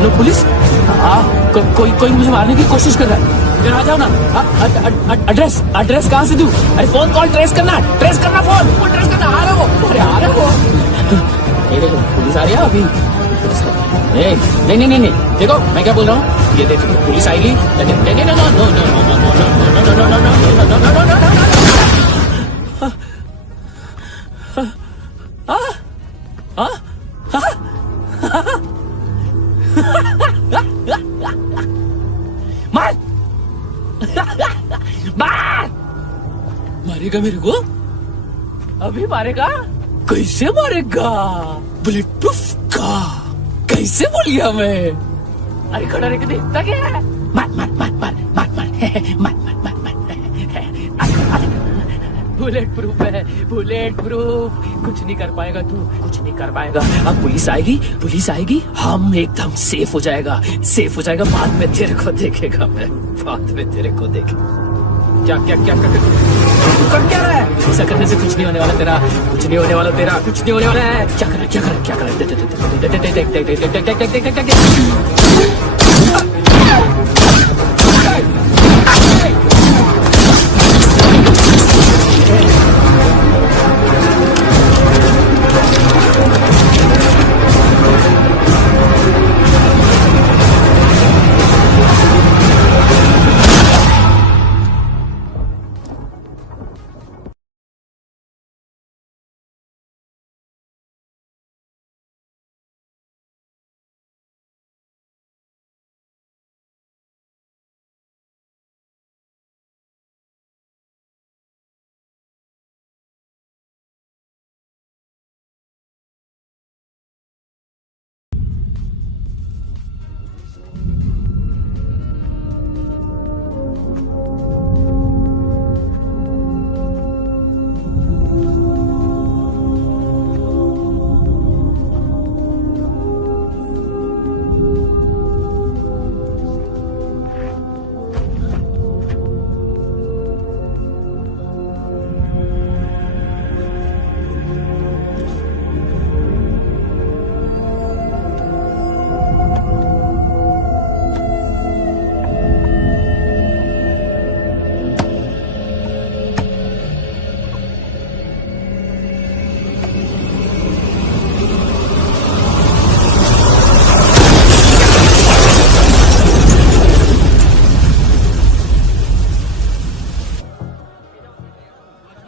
Hello police. कोई मुझे मारने की कोशिश कर रहा है। जरा आ जाओ ना। एड्रेस कहाँ से दूं? अरे फोन कॉल ट्रेस करना फोन ट्रेस करना। आ रहे हो? अरे आ रहे हो? ये देखो पुलिस आ रही है अभी। नहीं देखो मैं क्या बोल रहा हूँ। ये देखो पुलिस आएगी। मार मारेगा मेरे को? अभी मारेगा? कैसे मारेगा? बुलेट प्रूफ का कैसे बोल गया मैं? अरे खड़ा रह के देखता क्या है? मार बुलेट प्रूफ है, बुलेट प्रूफ। कुछ नहीं कर पाएगा तू, कुछ नहीं कर पाएगा। अब पुलिस आएगी, हम एकदम सेफ हो जाएगा। बाद में तेरे को देखेगा मैं, बाद में तेरे को देखेगा। क्या कर क्या रहा है? ऐसा करने से कुछ नहीं होने वाला तेरा, कुछ नहीं होने वाला है। क्या कर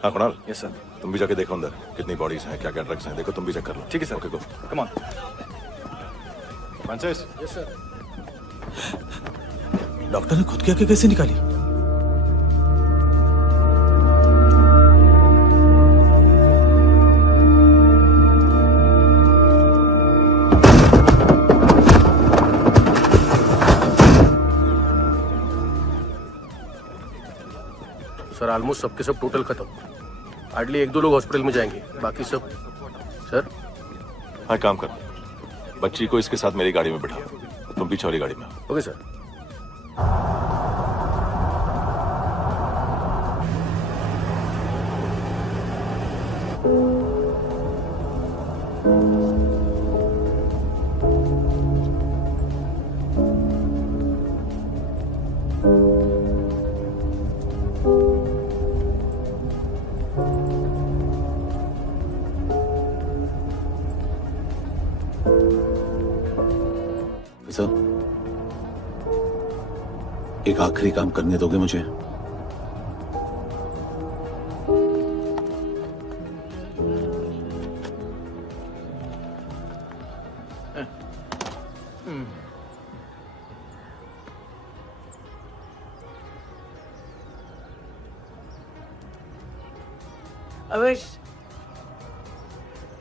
हाँ कुणाल। Yes sir. तुम भी जाके देखो अंदर कितनी बॉडीज हैं, क्या क्या ड्रग्स हैं। देखो तुम भी चेक कर लो। ठीक है sir. Okay go. Come on. Francis. Yes sir. Doctor ने खुद की आंखें कैसे निकाली? सर ऑलमोस्ट सबके सब टोटल खत्म। हार्डली 1-2 लोग हॉस्पिटल में जाएंगे, बाकी सब। सर हाँ काम कर, बच्ची को इसके साथ मेरी गाड़ी में बिठा, तुम पीछे वाली गाड़ी में। Okay sir. एक आखिरी काम करने दोगे मुझे? अवेश,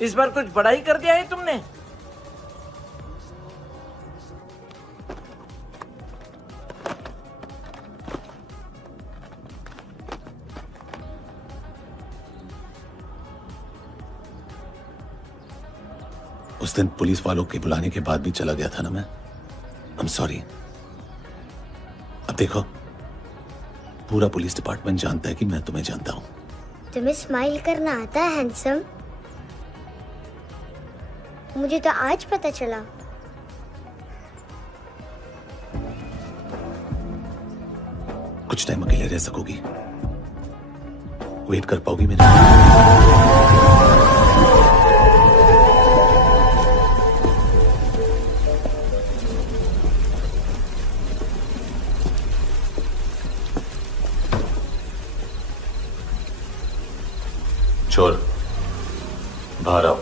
इस बार कुछ बड़ा ही कर दिया है तुमने। उस दिन पुलिस वालों के बुलाने के बाद भी चला गया था ना मैं। I'm sorry। अब देखो, पूरा पुलिस डिपार्टमेंट जानता है कि मैं तुम्हें जानता हूं। तुम्हें स्माइल करना आता है हैंडसम? मुझे तो आज पता चला। कुछ टाइम अकेले रह सकोगी? वेट कर पाओगी मेरे? छोड़, बाहर आओ।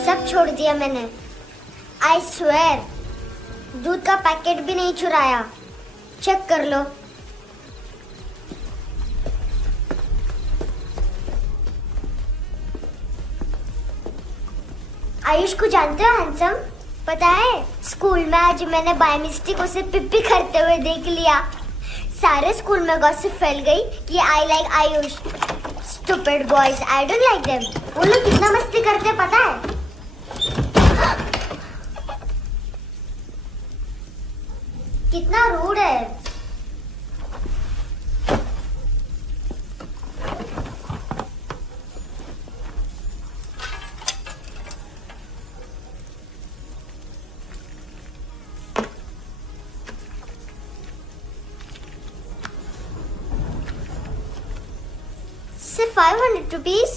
सब छोड़ दिया मैंने। आई स्वेयर, दूध का पैकेट भी नहीं चुराया। चेक कर लो। आयुष को जानते हो हैंडसम? पता है, स्कूल में आज मैंने बाय मिस्टेक उसे पिप्पी करते हुए देख लिया। सारे स्कूल में गॉसिप फैल गई कि I like Ayush. Stupid boys, I don't like them. वो लोग कितना मस्ती करते पता है? कितना रूड है। सिर्फ 500 रुपीज?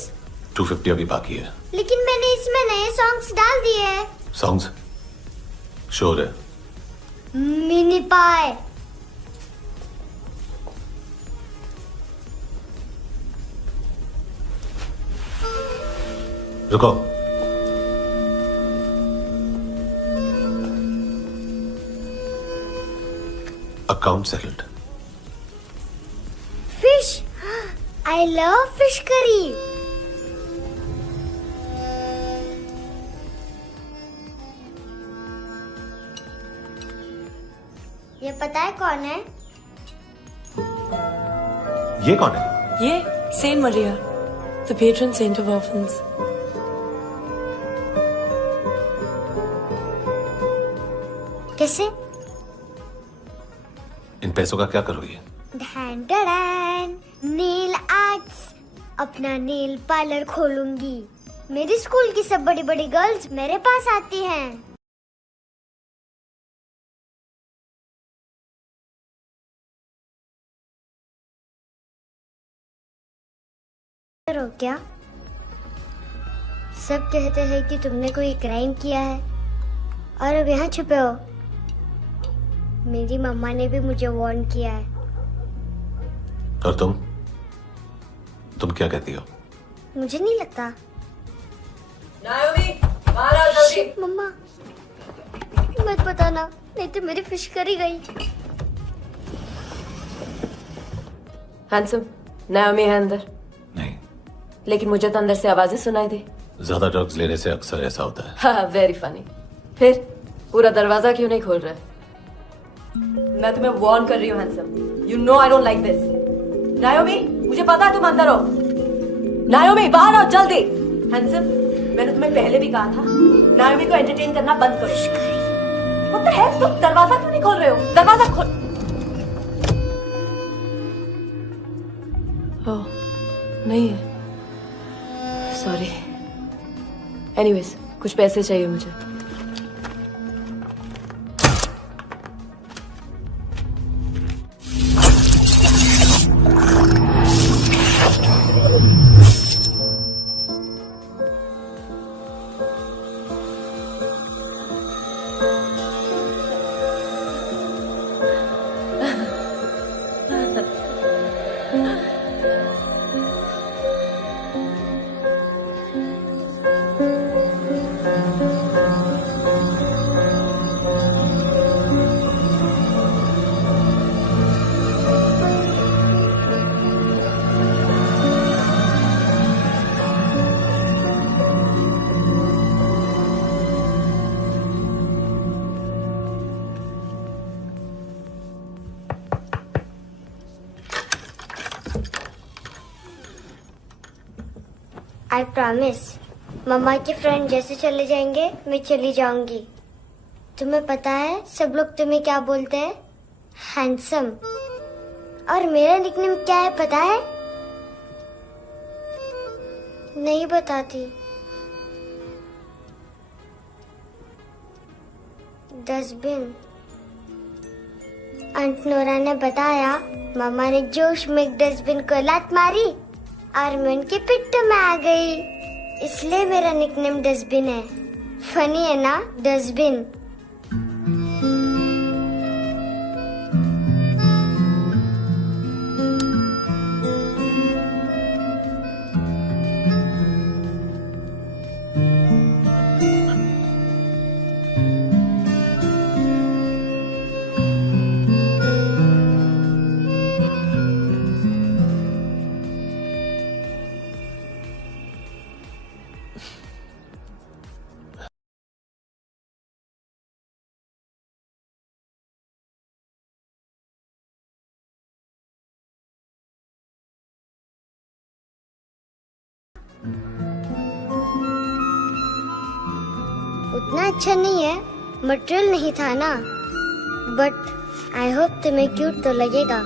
250 अभी बाकी है। लेकिन मैंने इसमें नए सॉन्ग्स डाल दिए हैं। सॉन्ग्स? श्योर है? मिनी पाए। रुको। Account settled. Fish, I love fish curry. ये पता है कौन है? ये कौन है? ये saint Maria, the patron saint of orphans. कैसे? इन पैसों का क्या करोगी? ढैन ढैन, नेल आर्ट्स। अपना नेल पार्लर खोलूंगी। मेरी स्कूल की सब बड़ी बड़ी गर्ल्स मेरे पास आती हैं। हो क्या? सब कहते हैं कि तुमने कोई क्राइम किया है और अब यहाँ छुपे हो। मेरी मम्मा ने भी मुझे वार्न किया है। और तुम क्या कहती हो? मुझे नहीं लगता। नायोमी, बाहर आओ जल्दी। शिट, मम्मा मत बताना, नहीं तो मेरी फिश करी गई। हैंडसम, नायोमी है अंदर। नहीं। लेकिन मुझे तो अंदर से आवाजें सुनाई दी। ज्यादा ड्रग्स लेने से अक्सर ऐसा होता है। हाँ, वेरी फनी। फिर पूरा दरवाजा क्यों नहीं खोल रहा है? मैं तुम्हें वार्न कर रही हूँ handsome. You know I don't like this. नायोमी, मुझे पता है तुम अंदर हो। नायोमी, बाहर आओ जल्दी। हैंडसम, मैंने तुम्हें पहले भी कहा था नायोमी को एंटरटेन करना बंद करो। What the hell? तुम दरवाजा क्यों नहीं खोल रहे हो? दरवाजा खोल। ओह, नहीं है। सॉरी। एनीवेज, कुछ पैसे चाहिए मुझे। आई प्रॉमिस, मम्मा के फ्रेंड जैसे चले जाएंगे मैं चली जाऊंगी। तुम्हें पता है सब लोग तुम्हें क्या बोलते हैं? हैंडसम। और मेरा निकनेम क्या है पता है? नहीं बताती। डस्टबिन। आंट नोरा ने बताया मामा ने जोश में एक डस्टबिन को लात मारी और मैं उनके पिट्ठू में आ गई, इसलिए मेरा निकनेम डस्टबिन है। फनी है ना डस्टबिन। उतना अच्छा नहीं है, मटेरियल नहीं था ना, बट आई होप तुम्हें क्यूट तो लगेगा।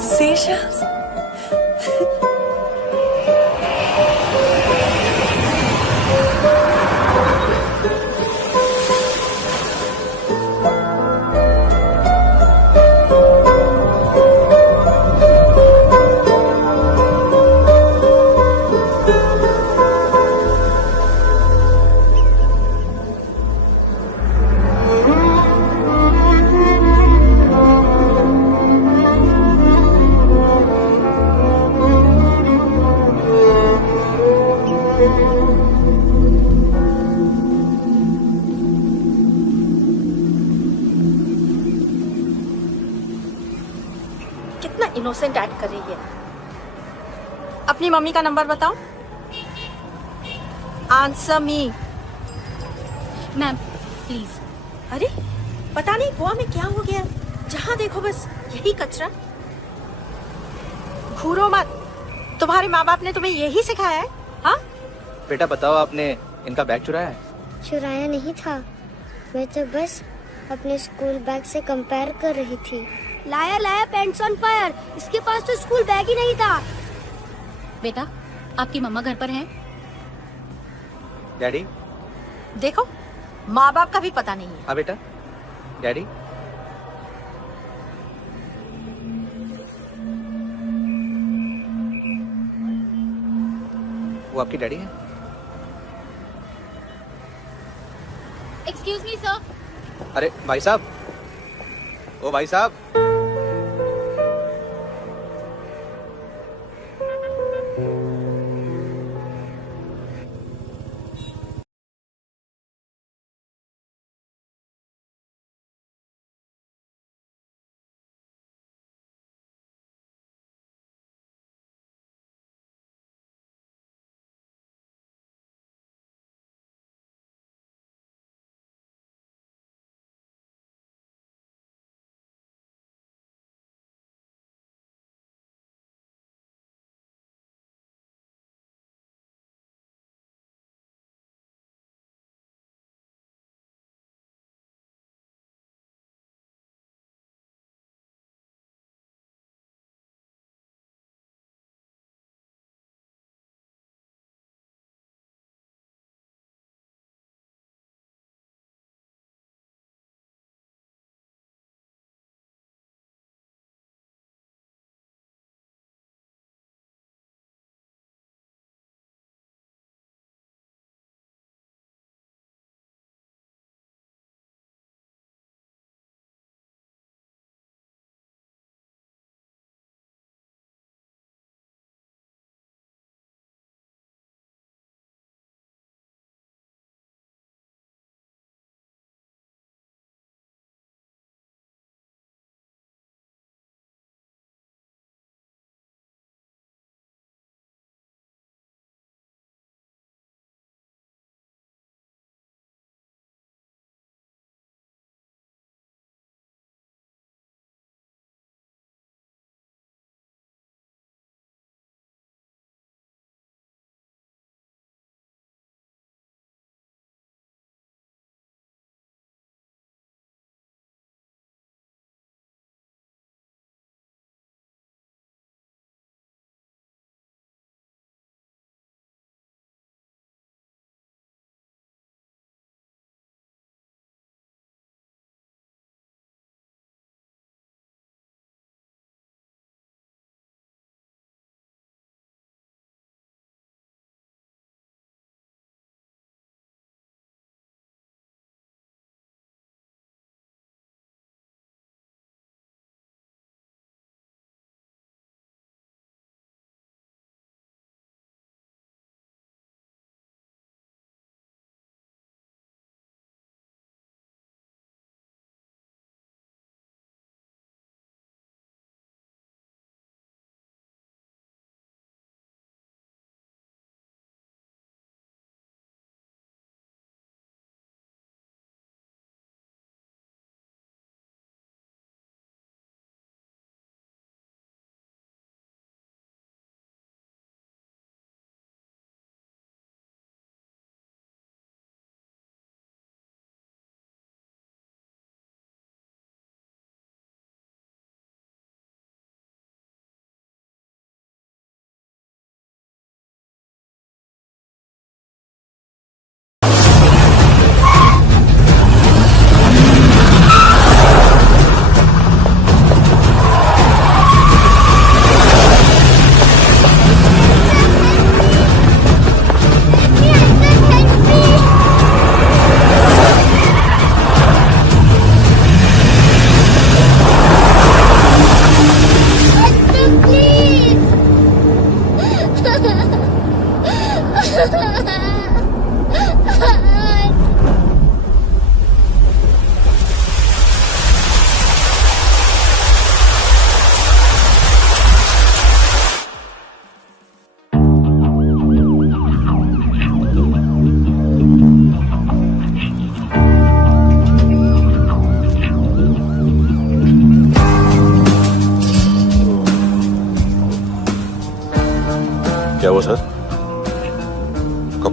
Seashells? कितना इनोसेंट एक्ट कर रही है। अपनी मम्मी का नंबर बताओ। Answer me. Ma'am please. अरे पता नहीं गोवा में क्या हो गया, जहाँ देखो बस यही कचरा। घूरो मत, तुम्हारे माँ बाप ने तुम्हें यही सिखाया है? हाँ बेटा बताओ, आपने इनका बैग चुराया है? चुराया नहीं था, मैं तो बस अपने स्कूल बैग से कंपेयर कर रही थी। लाया लाया पैंट्स ऑन फायर, इसके पास तो स्कूल बैग ही नहीं था। बेटा आपकी मम्मा घर पर हैं? डैडी? देखो माँ बाप का भी पता नहीं है। हाँ बेटा। डैडी? वो आपकी डैडी है? Excuse me sir. अरे भाई साहब, ओ भाई साहब।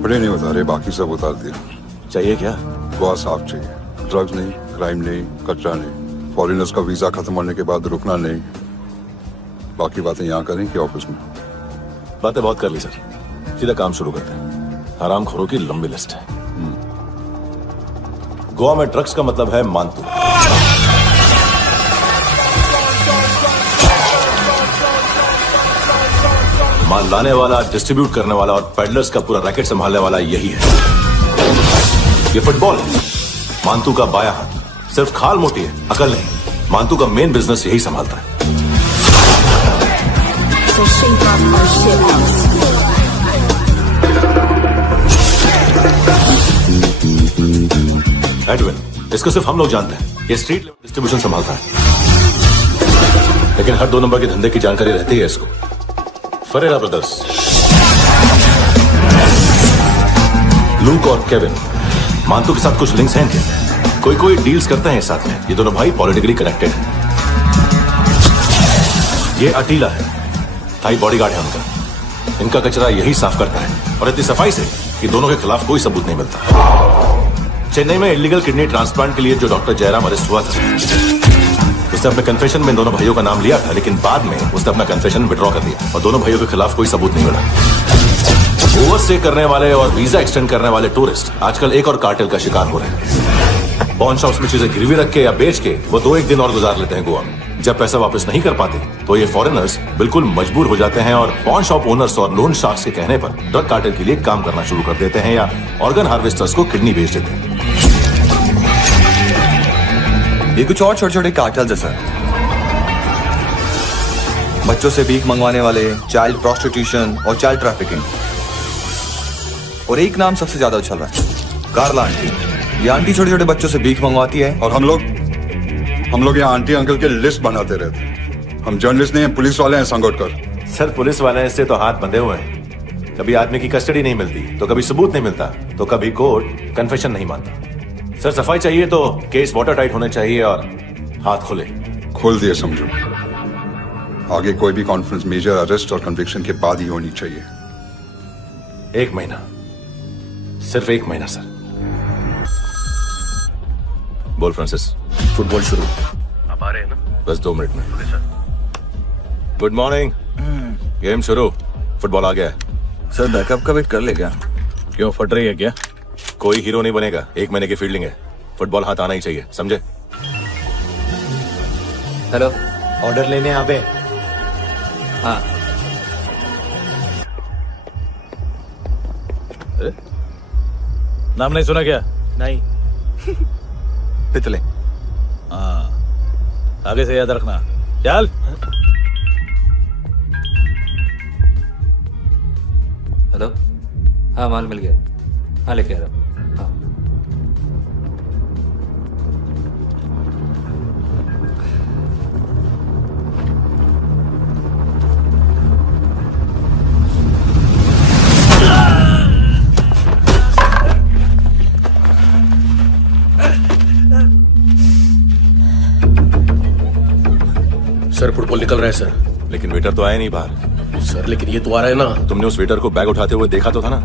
कपड़े नहीं उतारे, बाकी सब उतार दिए। चाहिए क्या? गोवा साफ चाहिए, ड्रग्स नहीं, क्राइम नहीं, कचरा नहीं, फॉरेनर्स का वीजा खत्म होने के बाद रुकना नहीं। बाकी बातें यहाँ करें कि ऑफिस में? बातें बहुत कर ली सर, सीधा काम शुरू करते हैं। हरामखोरों की लंबी लिस्ट है। गोवा में ड्रग्स का मतलब है मानतू। माल लाने वाला, डिस्ट्रीब्यूट करने वाला और पेडलर्स का पूरा रैकेट संभालने वाला यही है। ये फुटबॉल मानतू का बायां हाथ। सिर्फ खाल मोटी है, अकल नहीं। मानतू का मेन बिजनेस यही संभालता है। एडविन, इसको सिर्फ हम लोग जानते हैं। ये स्ट्रीट लेवल डिस्ट्रीब्यूशन संभालता है, लेकिन हर 2 नंबर के धंधे की जानकारी रहती है इसको। फरेरा ब्रदर्स, लूक और केविन, मानतू के साथ कुछ लिंक्स हैं क्या? कोई डील्स करते हैं साथ में। ये दोनों भाई पॉलिटिकली कनेक्टेड हैं। ये अटीला है, थाई बॉडीगार्ड है उनका। इनका कचरा यही साफ करता है, और इतनी सफाई से कि दोनों के खिलाफ कोई सबूत नहीं मिलता। चेन्नई में इलीगल किडनी ट्रांसप्लांट के लिए जो डॉक्टर जयराम अरेस्ट हुआ था, उसने अपने कन्फेशन में दोनों भाइयों का नाम लिया था, लेकिन बाद में उसने अपना कन्फेशन विड्रॉ कर दिया और दोनों भाइयों के खिलाफ कोई सबूत नहीं मिला। ओवरस्टे करने वाले और वीजा एक्सटेंड करने वाले टूरिस्ट आजकल एक और कार्टेल का शिकार हो रहे हैं। पॉन शॉप्स में चीजें गिरवी रख के या बेच के वो 2-1 दिन और गुजार लेते हैं गोवा में। जब पैसा वापस नहीं कर पाते तो ये फॉरेनर्स बिल्कुल मजबूर हो जाते हैं और पॉन शॉप ओनर्स और लोन शार्क्स के कहने पर ड्रग कार्टेल के लिए काम करना शुरू कर देते हैं या ऑर्गन हार्वेस्टर्स को किडनी बेच देते हैं। ये कुछ और छोटे छोटे कार्टेल्स है सर। बच्चों से भीख मंगवाने वाले, चाइल्ड प्रोस्टिट्यूशन और चाइल्ड ट्रैफिकिंग। और एक नाम सबसे ज्यादा उछल रहा है, कार्ला आंटी। ये आंटी छोटे छोटे बच्चों से भीख मंगवाती है। और हम लोग यहाँ आंटी अंकल के लिस्ट बनाते रहते हैं। हम जर्नलिस्ट नहीं हैं, पुलिस वाले हैं संगोटकर। सर पुलिस वाले इससे तो हाथ बंधे हुए हैं। कभी आदमी की कस्टडी नहीं मिलती, तो कभी सबूत नहीं मिलता, तो कभी कोर्ट कन्फेशन नहीं मानता। सर सफाई चाहिए तो केस वाटर टाइट होने चाहिए और हाथ खुले। खोल दिए समझो। आगे कोई भी कॉन्फ्रेंस मेजर अरेस्ट और कन्विक्शन के बाद ही होनी चाहिए। 1 महीना, सिर्फ 1 महीना सर। बोल फ्रांसिस। फुटबॉल शुरू। आप आ रहे हैं ना? बस 2 मिनट में। Good morning. गेम शुरू। फुटबॉल आ गया है। सर बैकअप का वेट कर ले क्या? क्यों, फट रही है क्या? कोई हीरो नहीं बनेगा, 1 महीने की फील्डिंग है। फुटबॉल हाथ आना ही चाहिए, समझे? हेलो, ऑर्डर लेने आ गए? हाँ। नाम नहीं सुना क्या? नहीं। पितले। हाँ, आगे से याद रखना। चल। हेलो, हाँ माल मिल गया। हाँ लेके आ रहा हूँ। हाँ। सर फुटबॉल निकल रहा है सर। लेकिन वेटर तो आया नहीं बाहर। सर लेकिन ये तो आ रहा है ना। तुमने उस वेटर को बैग उठाते हुए देखा तो था ना?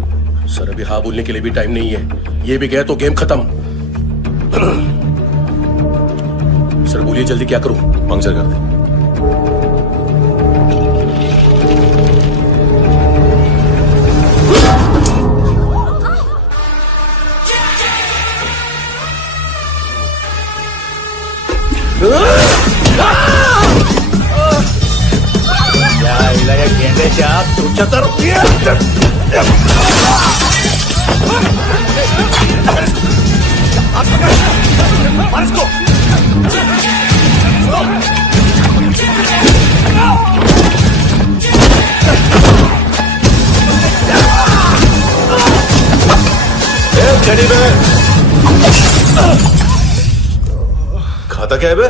सर अभी हाँ बोलने के लिए भी टाइम नहीं है। ये भी गया तो गेम खत्म। सर बोलिए जल्दी क्या करूं? पंक्चर कर दे। गेंदे से आप चतर खाता क्या है बे?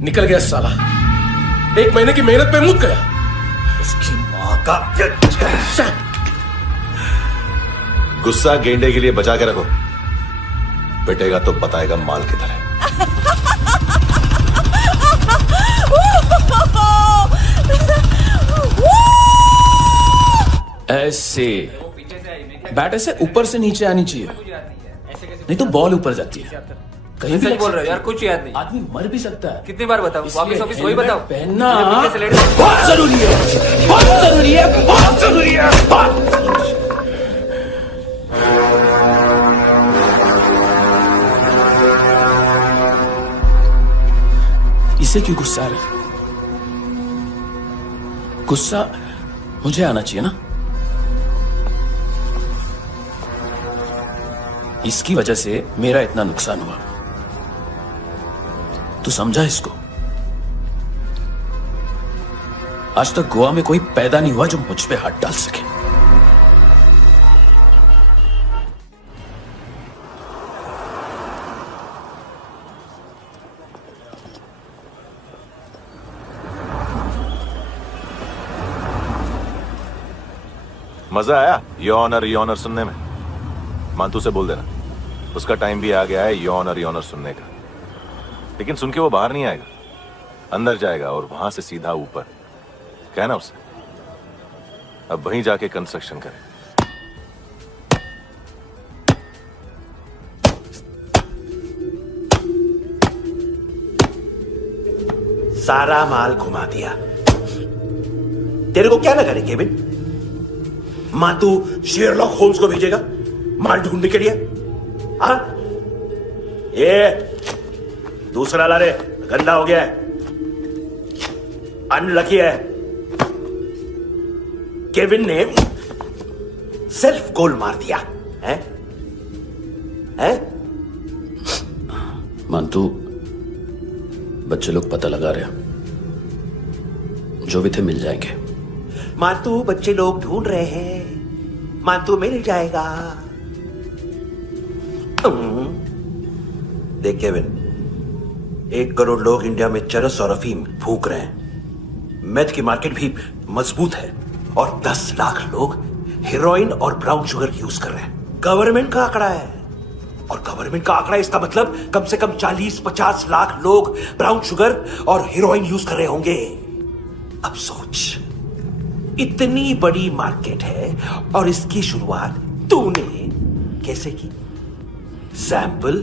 निकल गया साला। 1 महीने की मेहनत पे मुक गया। उसकी माँ का गुस्सा गेंडे के लिए बचा के रखो, पिटेगा तो बताएगा माल किधर है। ऐसे बैट ऐसे ऊपर से नीचे आनी चाहिए, नहीं तो बॉल ऊपर जाती है। कहीं भी बोल रहे हो यार, कुछ याद नहीं। आदमी मर भी सकता है। कितनी बार बताऊं? वापिस वापिस वही बताओ। पहनना बहुत जरूरी है, बहुत जरूरी है, बहुत जरूरी है, बहुत। इसे क्यों गुस्सा आ रहा है? गुस्सा मुझे आना चाहिए ना। इसकी वजह से मेरा इतना नुकसान हुआ। तू समझा इसको? आज तक गोवा में कोई पैदा नहीं हुआ जो मुझ पे हाथ डाल सके। मजा आया यॉनर सुनने में? मानतू से बोल देना उसका टाइम भी आ गया है यॉनर सुनने का। लेकिन सुन के वो बाहर नहीं आएगा, अंदर जाएगा और वहां से सीधा ऊपर। कहना उसे अब वहीं जाके कंस्ट्रक्शन करे। सारा माल घुमा दिया। तेरे को क्या लगा रे केविन? मातू शेरलॉक होम्स को भेजेगा माल ढूंढने के लिए? हाँ, ये दूसरा ला रे, गंदा हो गया है, अनलकी है। केविन ने सेल्फ गोल मार दिया है? मानतू, बच्चे लोग पता लगा रहे हैं, जो भी थे मिल जाएंगे। मातू बच्चे लोग ढूंढ रहे हैं, मातू मिल जाएगा। देख केविन, 1 करोड़ लोग इंडिया में चरस और अफीम फूक रहे हैं। मेथ की मार्केट भी मजबूत है और 10 लाख लोग हेरोइन और ब्राउन शुगर यूज कर रहे हैं। गवर्नमेंट का आंकड़ा है, और गवर्नमेंट का आंकड़ा इसका मतलब कम से कम 40-50 लाख लोग ब्राउन शुगर और हेरोइन यूज कर रहे होंगे। अब सोच, इतनी बड़ी मार्केट है और इसकी शुरुआत तूने कैसे की? सैंपल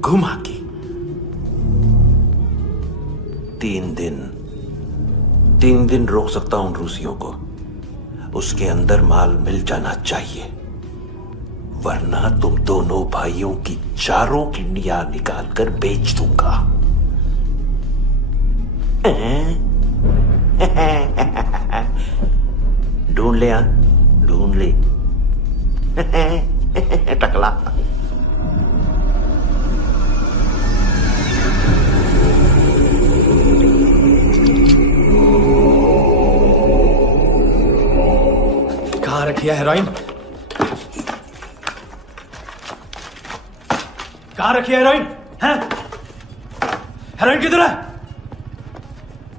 घुमा के। 3 दिन रोक सकता हूं रूसियों को, उसके अंदर माल मिल जाना चाहिए, वरना तुम दोनों भाइयों की 4 किडनियां निकालकर बेच दूंगा। ढूंढ ले, ढूंढ ले टकला। कहाँ रखी है हेरोइन? कहाँ रखी है हेरोइन? हैं? हेरोइन किधर है?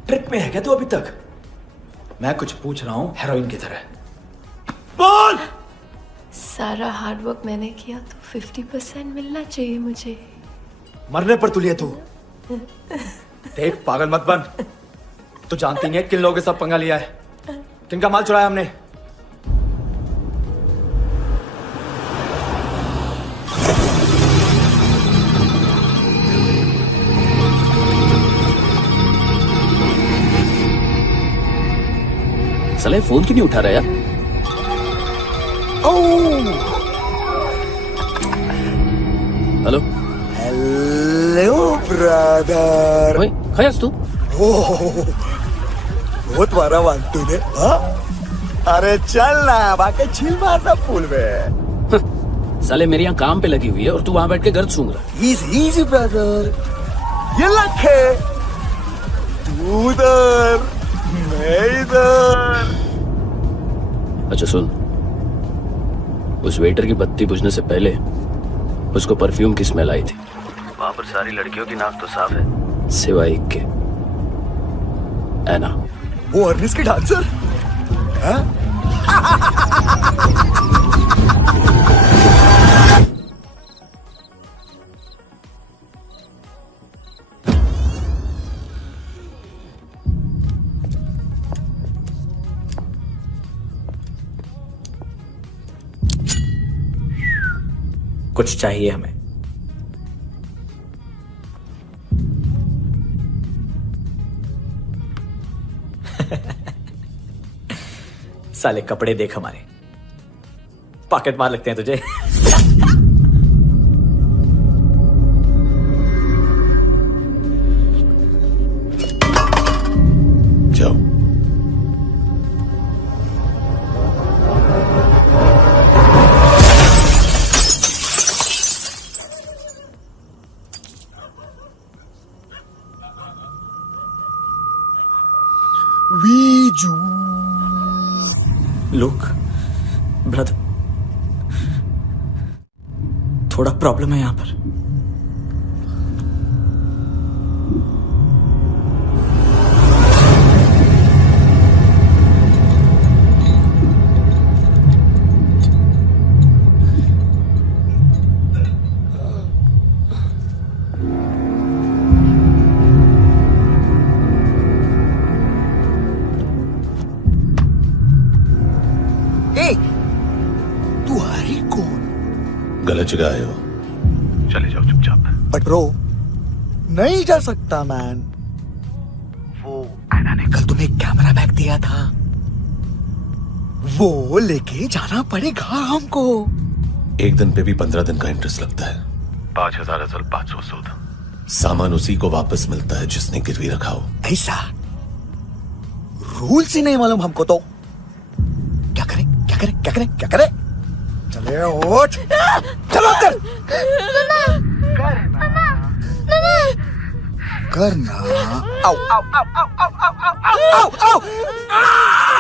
ट्रिप में है क्या तू अभी तक? मैं कुछ पूछ रहा हूं, हेरोइन किधर है? बोल! सारा हार्डवर्क मैंने किया तो 50% मिलना चाहिए मुझे। मरने पर तुलिए तू। देख, पागल मत बन। तू जानती नहीं है किन लोगों के साथ पंगा लिया है, किनका माल चुराया हमने। साले फोन क्यों नहीं उठा रहा यार? Hello hello brother. ओए, खयास तू? बहुत मारा मानतू ने। हाँ? अरे चल ना, बाकी छील मारना पूल में। साले मेरी यहाँ काम पे लगी हुई है और तू वहां बैठ के गर्द सूंघ रहा। इजी ब्रदर, ये लक है। तू उधर, मैं इधर। अच्छा सुन, उस वेटर की बत्ती बुझने से पहले उसको परफ्यूम की स्मेल आई थी। वहां पर सारी लड़कियों की नाक तो साफ है, सिवाय एक के, एना। वो अर्निस की डांसर? कुछ चाहिए हमें। साले कपड़े देख हमारे, पॉकेट मार लगते हैं तुझे। जाओ। वीजू लुक ब्रदर, थोड़ा प्रॉब्लम है यहां पर। तू हरी कौन? गलत जगह आए हो, चले जाओ चुपचाप। बट ब्रो, नहीं जा सकता मैन। वो एना ने कल तुम्हें कैमरा बैग दिया था, वो लेके जाना पड़ेगा हमको। एक दिन पे भी 15 दिन का इंटरेस्ट लगता है। 5,000 असल 500 सूद। सामान उसी को वापस मिलता है जिसने गिरवी रखा हो। ऐसा रूल्स ही नहीं मालूम हमको तो। क्या करें क्या करें क्या करें क्या करें? चले उठ, चलो कर करना। आओ आओ आओ आओ आओ आओ आओ आओ आओ।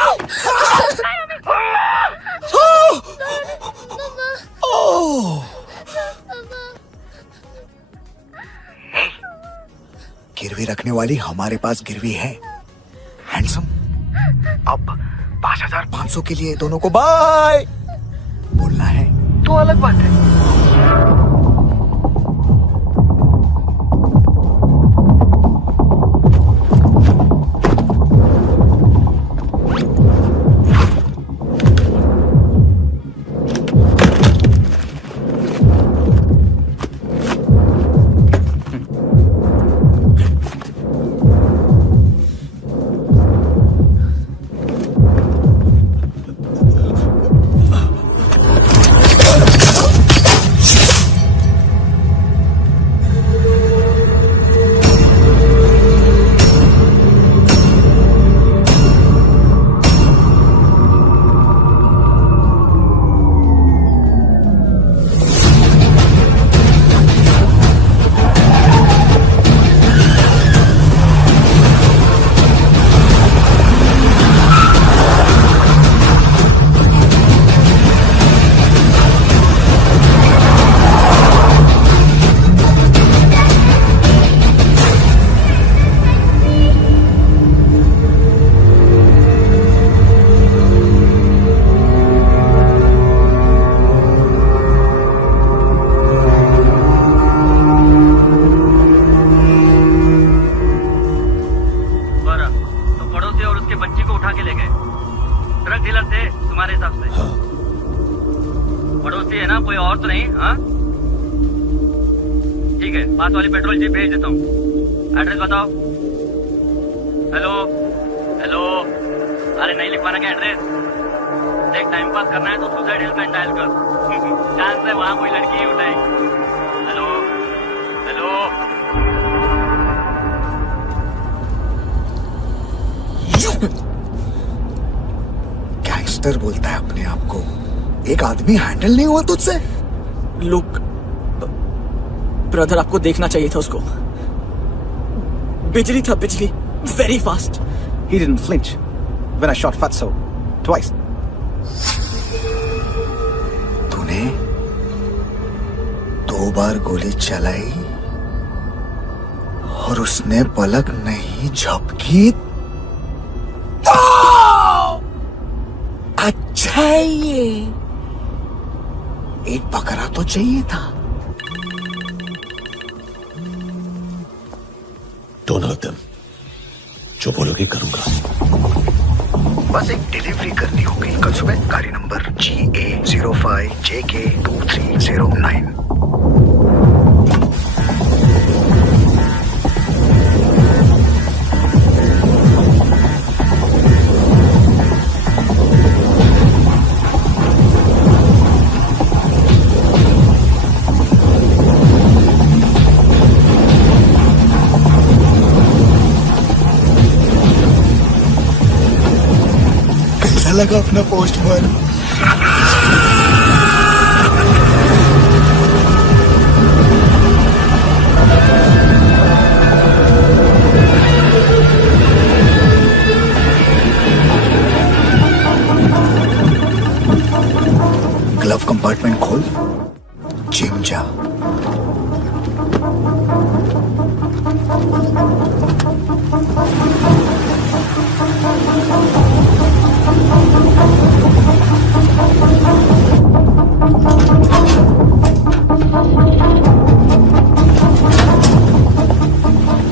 गिरवी रखने वाली हमारे पास गिरवी है। हैंडसम, अब 5,500 के लिए दोनों को बाय बोलना है तो अलग बात है। पास वाली पेट्रोल जीप भेज देता हूँ। एड्रेस बताओ। हेलो हेलो, अरे नहीं लिखवाना क्या एड्रेस? देख टाइम पास करना है तो सुसाइड हेल्पलाइन डायल कर, चांस है वहां कोई लड़की ही उठाएगी। हेलो हेलो, गैंगस्टर बोलता है अपने आप को। एक आदमी हैंडल नहीं हुआ तुझसे? लुक ब्रदर, आपको देखना चाहिए था उसको। बिजली था, बिजली, very fast. He didn't flinch when I shot Fatso twice. तूने 2 बार गोली चलाई और उसने पलक नहीं झपकी। अच्छा ये एक बकरा तो चाहिए था। Don't hurt them. जो बोलोगे करूंगा। बस एक डिलीवरी करनी होगी कल सुबह। गाड़ी नंबर GA05JK2309। कैसा लगा अपना पोस्टमैन? ग्लव कंपार्टमेंट खोल, जिम जा।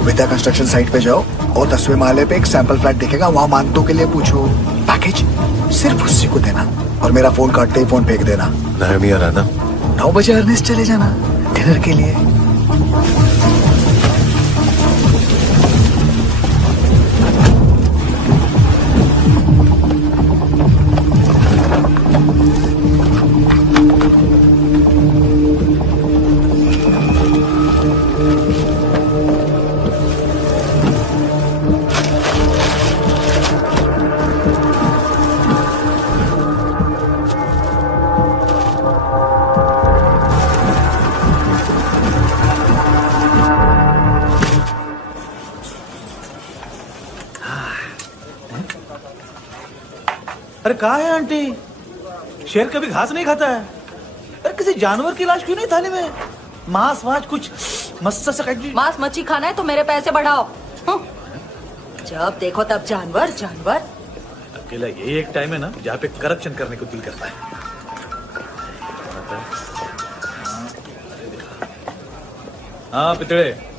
विद्या कंस्ट्रक्शन साइट पे जाओ और 10वें माले पे एक सैंपल फ्लैट दिखेगा, वहां मानतो के लिए पूछो। पैकेज सिर्फ उसी को देना और मेरा फोन काटते ही फोन फेंक देना। नायमी आ रहा ना? 9 बजे अर्नेस्ट चले जाना डिनर के लिए। अरे कहा है आंटी, शेर कभी घास नहीं खाता है। अरे किसी जानवर की लाश क्यों नहीं थाली में? मांस वाच कुछ मस्त से मांस मच्छी खाना है तो मेरे पैसे बढ़ाओ। जब देखो तब जानवर जानवर। अकेला यही एक टाइम है ना जहाँ पे करप्शन करने को दिल करता है। हाँ पितड़े,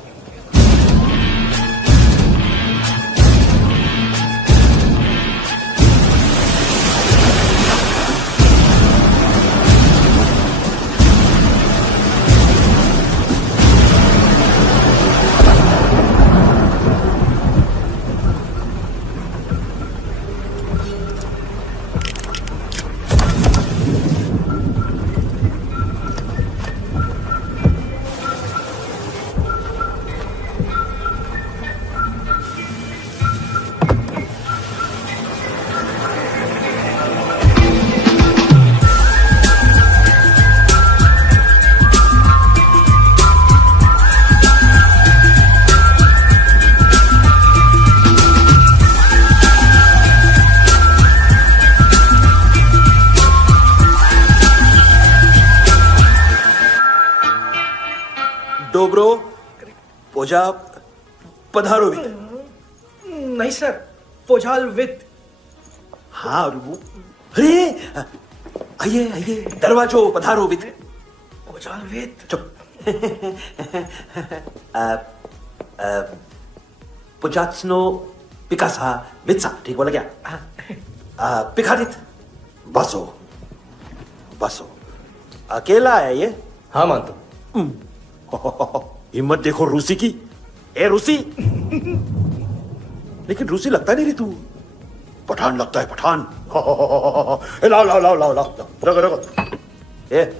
डोब्रो पोजा पधारोवित। नहीं सर, पोझाल विथ। हाँ रुबू, अरे आइए आइए, दरवाजो पधारोवित। पोझाल विथ। चुप। पुजात्सनो पिकासा वित्सा, ठीक बोला क्या? पिकादित बसो बसो। अकेला है ये? हाँ मानता। हिम्मत देखो रूसी की। ए रूसी, लेकिन रूसी लगता नहीं रे तू, पठान लगता है पठान। लाओ लाओ लाओ लाओ लाओ, रखो रखो। ए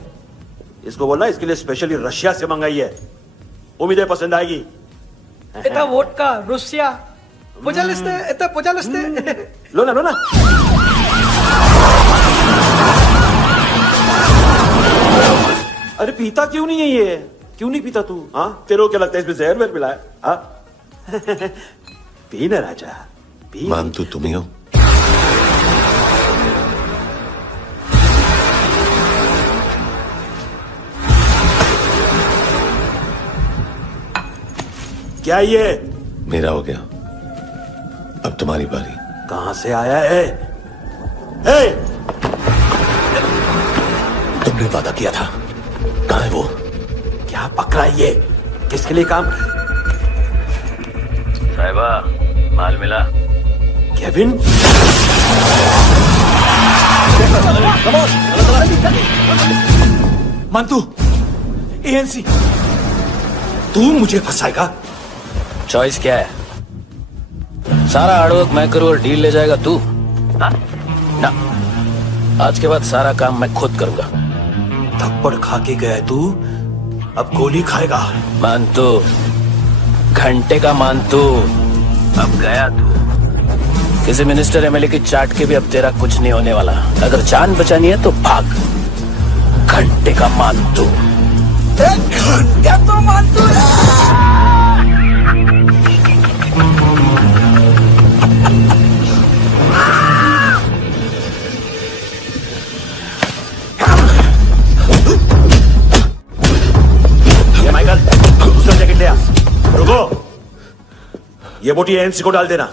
इसको बोलना इसके लिए स्पेशली रशिया से मंगाई है, उम्मीद है पसंद आएगी। इतना वोडका रुसिया पोझालिस्ते, इतना पोझालिस्ते। लो ना लो ना। अरे पीता क्यों नहीं है ये? क्यों नहीं पीता तू? हाँ तेरे को क्या लगता है इसमें जहर वहर मिला है? हाँ पी ना राजा पी। मान तू तुम ही हो। क्या ये? मेरा हो गया, अब तुम्हारी बारी। कहां से आया है? हे! तुमने वादा किया था, कहां है वो? क्या पकड़ा ये? किसके लिए काम? साहिबा माल मिला? केविन, मंतु, एएनसी, तू मुझे फंसाएगा? चॉइस क्या है? सारा हार्डवर्क मैं करूं और डील ले जाएगा तू? ना, आज के बाद सारा काम मैं खुद करूंगा। थप्पड़ खा के गया है तू, अब गोली खाएगा। मानतू, घंटे का मानतू, अब गया तू। किसी मिनिस्टर एमएलए की चाट के भी अब तेरा कुछ नहीं होने वाला। अगर जान बचानी है तो भाग। घंटे का मानतू। घंटे तो मानतू ये माइकल, दूसरा जैकेट ले आ। रुको, ये बोटी एएनसी को डाल देना।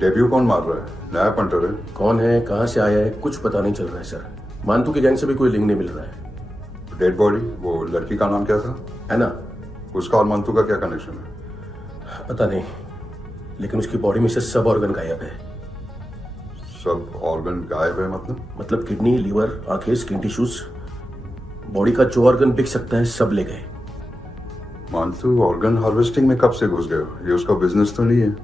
डेब्यू कौन मार रहा है? नया पंटर है। कौन है, कहाँ से आया है, कुछ पता नहीं चल रहा है सर। मानतू की गैंग से भी कोई लिंक नहीं मिल रहा है। डेड बॉडी, वो लड़की का नाम क्या था? एना। उसका और मानतू का क्या कनेक्शन है? पता नहीं, लेकिन उसकी बॉडी में से सब ऑर्गन गायब है। सब ऑर्गन गायब है मतलब किडनी, लीवर, आंखें, स्किन टिश्यूज, बॉडी का जो ऑर्गन बिक सकता है सब ले गए। मानतू ऑर्गन हार्वेस्टिंग में कब से घुस गए हो? ये उसका बिजनेस तो नहीं है?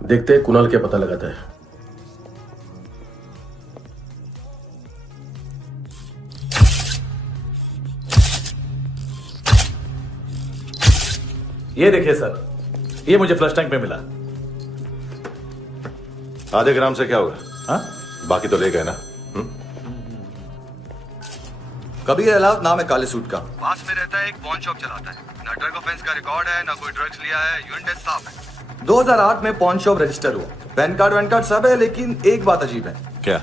देखते हैं कुणाल क्या पता लगाता है। ये देखिए सर, ये मुझे फ्लश टैंक में मिला। आधे ग्राम से क्या होगा? हाँ? बाकी तो ले गए ना? कबीर अलाउद्दीन नाम है काले सूट का। पास में रहता है, एक पॉन शॉप चलाता है। ना ड्रग ऑफेंस का रिकॉर्ड है, ना कोई ड्रग्स लिया है। यूरिन टेस्ट साफ है। 2008 में पॉन शॉप रजिस्टर हुआ। पैन कार्ड सब है, लेकिन एक बात अजीब है। क्या?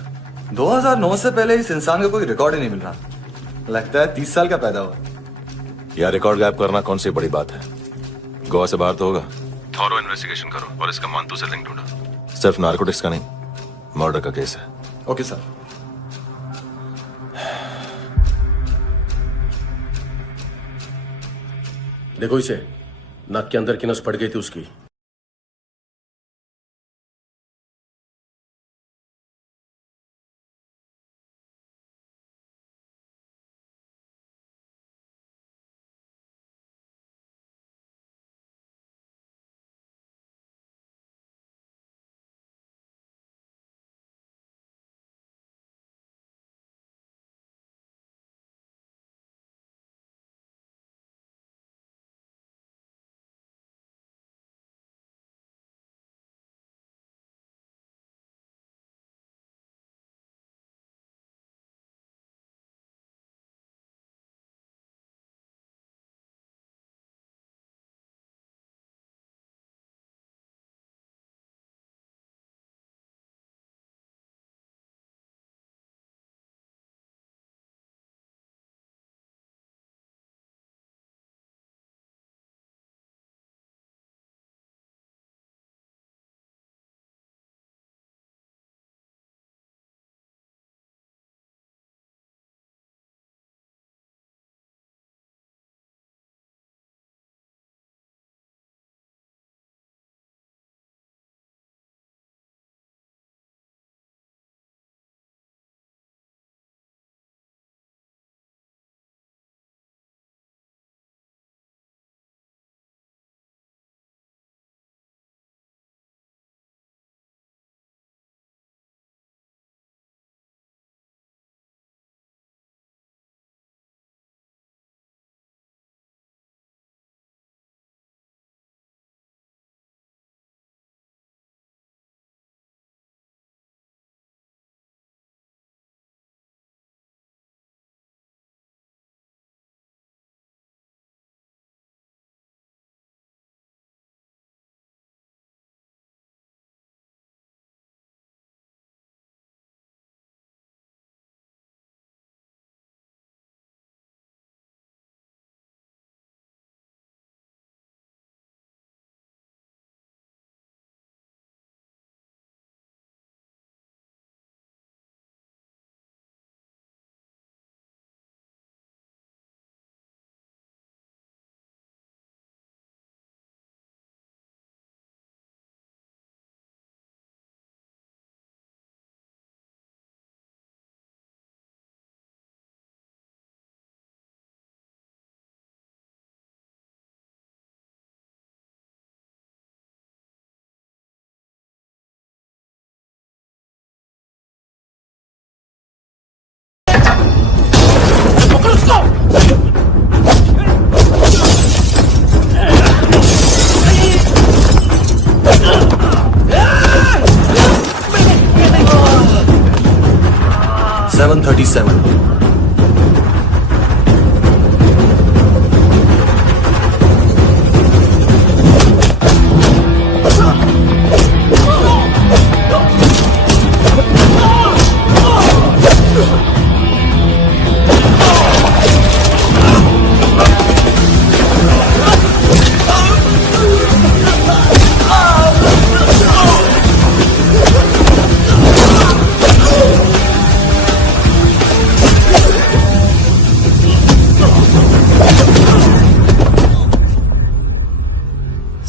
2009 से पहले इस इंसान का कोई रिकॉर्ड ही नहीं मिल रहा। लगता है 30 साल का पैदा हुआ। यार रिकॉर्ड गायब करना कौन सी बड़ी बात है? गोवा से बाहर तो होगा। थॉरो इन्वेस्टिगेशन करो और इसका मानतू से लिंक ढूंढो। सिर्फ नार्कोटिक्स का नहीं, मर्डर का केस है। Okay sir. देखो इसे, नाक के अंदर की नस फट गई थी उसकी।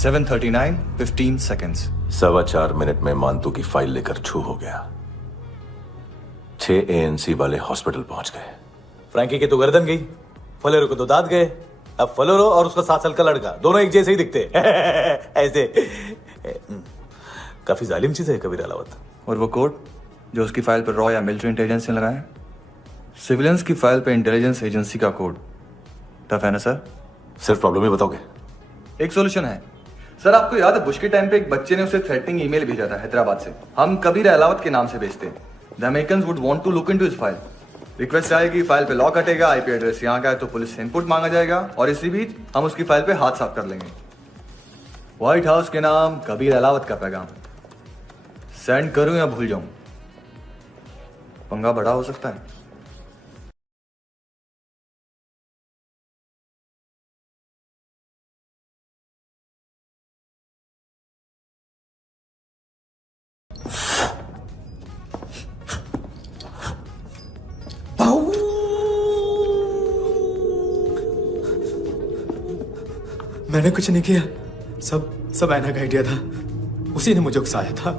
$7:39, 15 seconds. 4.25 मिनट में मानतू की फाइल लेकर छू हो गया। 6 ANC वाले हॉस्पिटल पहुंच गए। फ्रैंकी की तो गर्दन गई, फलेरो को तो दांत गए। अब फलेरो और उसका 7 साल का लड़का दोनों एक जैसे ही दिखते ऐसे। काफी जालिम चीज है कबीर अलावत। और वो कोड जो उसकी फाइल पर रॉ या मिलिट्री इंटेलिजेंस ने लगाया, सिविलियंस की फाइल पे इंटेलिजेंस एजेंसी का कोड। टफ है ना सर? सिर्फ प्रॉब्लम ही बताओगे? एक सॉल्यूशन है, सर आपको याद है बुश के टाइम पे एक बच्चे ने उसे थ्रेटनिंग ईमेल भेजा था हैदराबाद से। हम कबीर अहलावत के नाम से भेजते हैं। The Americans would want to look into his file. Request आएगी, फाइल पे लॉक हटेगा, आईपी एड्रेस यहाँ का है तो पुलिस से इनपुट मांगा जाएगा और इसी बीच हम उसकी फाइल पे हाथ साफ कर लेंगे। व्हाइट हाउस के नाम कबीर अहलावत का पैगाम। सेंड करूं या भूल जाऊं, पंगा बड़ा हो सकता है। मैंने कुछ नहीं किया, सब ऐना का आइडिया था। उसी ने मुझे उकसाया था।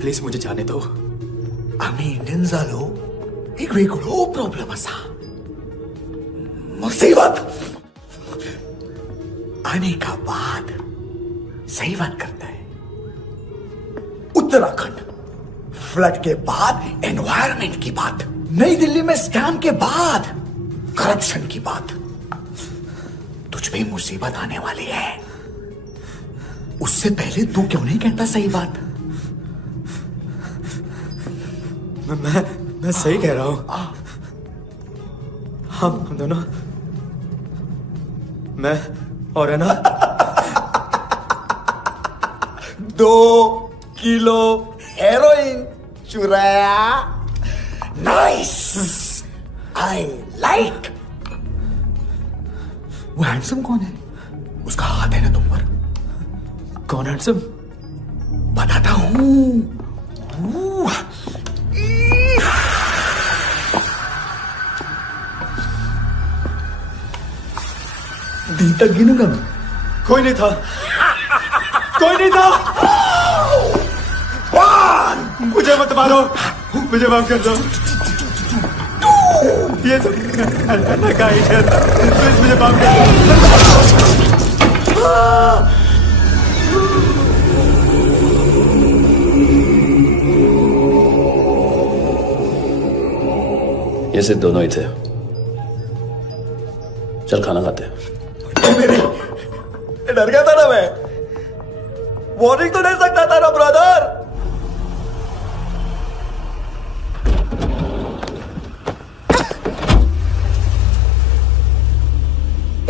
प्लीज मुझे जाने दो। आम्ही इंडियन झालो एक वेगळो प्रॉब्लेम असा, मुसीबत आने का बाद सही बात करता है। उत्तराखंड फ्लड के बाद एनवायरनमेंट की बात, नई दिल्ली में स्कैम के बाद करप्शन की बात। तुझ पे मुसीबत आने वाली है, उससे पहले तू क्यों नहीं कहता सही बात? मैं सही कह रहा हूं। हम दोनों, मैं और है ना 2 किलो हेरोइन चुराया। Nice, I like. वो हैंडसम कौन है? उसका हाथ है ना तुम पर? कौन हैंडसम? बताता हूं। दी तक गिनूंगा मैं। कोई नहीं था, कोई नहीं था। मुझे मत मारो, मुझे माफ कर दो। ये अल्लाह का आइडिया था, प्लीज मुझे माफ कर दो। ये सिर्फ दोनों ही थे। चल खाना खाते हैं। डर गया था ना मैं, वार्निंग तो दे सकता था ना ब्रदर।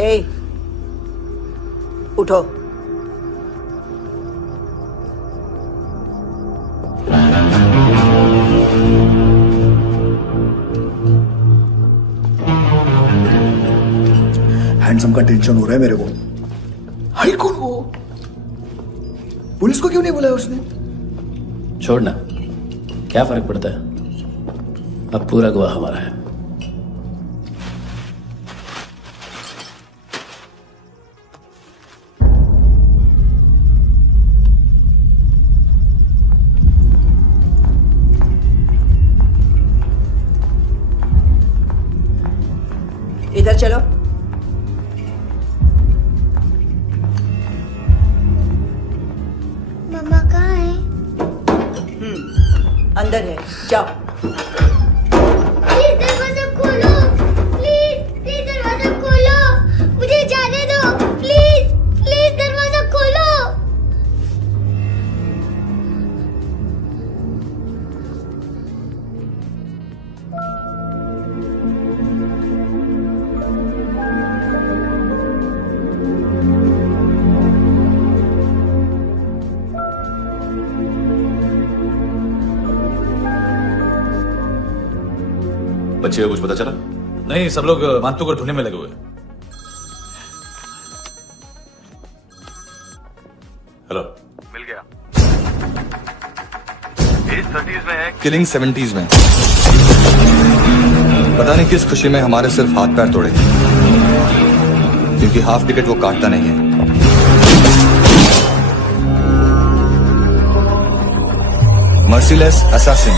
ए, उठो। हैंडसम का टेंशन हो रहा है मेरे को। हाई कौन वो? पुलिस को क्यों नहीं बुलाया उसने? छोड़ना, क्या फर्क पड़ता है? अब पूरा गवाह हमारा है। इधर चलो। मम्मा कहाँ है? अंदर है, जाओ। प्लीज दरवाजा खोलो, प्लीज दरवाजा खोलो, मुझे जाने दो, प्लीज दरवाजा खोलो। बच्चे को कुछ पता चला? नहीं, सब लोग मानतू को ढूंढने में लगे हुए। हेलो, मिल गया। एज 30s में है, किलिंग 70s में। पता नहीं किस खुशी में हमारे सिर्फ हाथ पैर तोड़े, क्योंकि हाफ टिकट वो काटता नहीं है। Merciless assassin.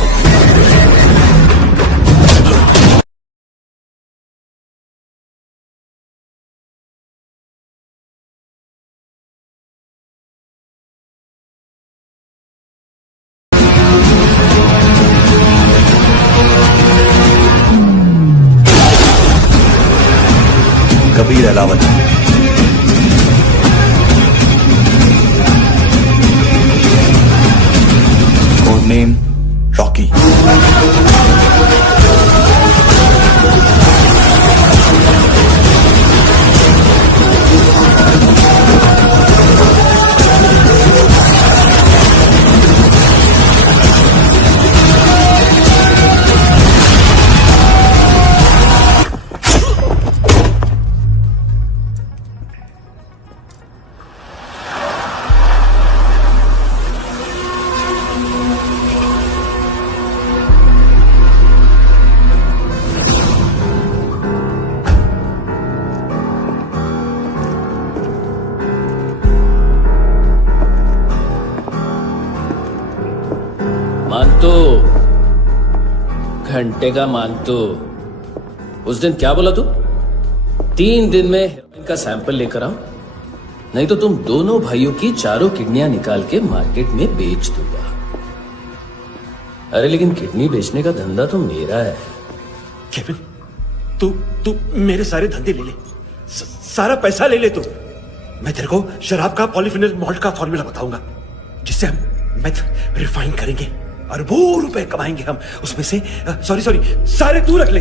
Kabir Ahlawat. Name Rocky. मानतो, घंटे का मानतो, उस दिन क्या बोला तू? 3 दिन में हेरोइन का सैंपल लेकर आओ, नहीं तो तुम दोनों भाइयों की चारों किडनियां निकाल के मार्केट में बेच दूंगा। अरे लेकिन किडनी बेचने का धंधा तो मेरा है। केविन, तू मेरे सारे धंधे ले ले, सारा पैसा ले ले तू। मैं तेरे को शराब का पॉलीफिनल मॉल्ट का फॉर्मूला बताऊंगा, जिससे हम मेथ रिफाइन करेंगे, अरबों रुपए कमाएंगे हम उसमें से। सॉरी सारे तू रख ले।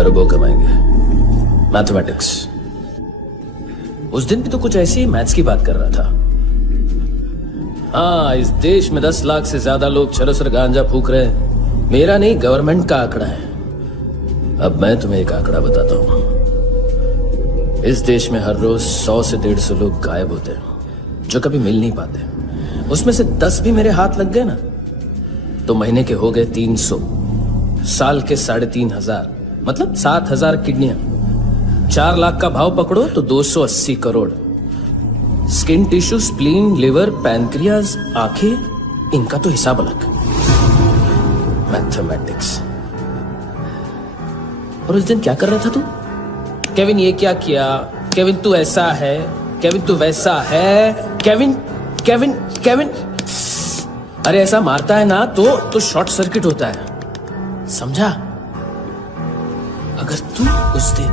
अरबों कमाएंगे, मैथमेटिक्स। उस दिन भी तो कुछ ऐसी ही मैथ्स की बात कर रहा था। हाँ, इस देश में 10 लाख से ज्यादा लोग चरस और गांजा फूक रहे हैं। मेरा नहीं, गवर्नमेंट का आंकड़ा है। अब मैं तुम्हें एक आंकड़ा बताता हूं। इस देश में हर रोज 100 से 150 लोग गायब होते हैं, जो कभी मिल नहीं पाते। उसमें से 10 भी मेरे हाथ लग गए ना, तो महीने के हो गए 300, साल के 3500, मतलब 7000 किडनियां। 4 लाख का भाव पकड़ो तो 280 crore. Skin tissue, spleen, liver, pancreas, आंखें, इनका तो हिसाब अलग। मैथमेटिक्स। और उस दिन क्या कर रहा था तू? केविन ये क्या किया, केविन तू ऐसा है, केविन तू वैसा है, केविन केविन केविन। अरे ऐसा मारता है ना तो शॉर्ट सर्किट होता है, समझा? अगर तू उस दिन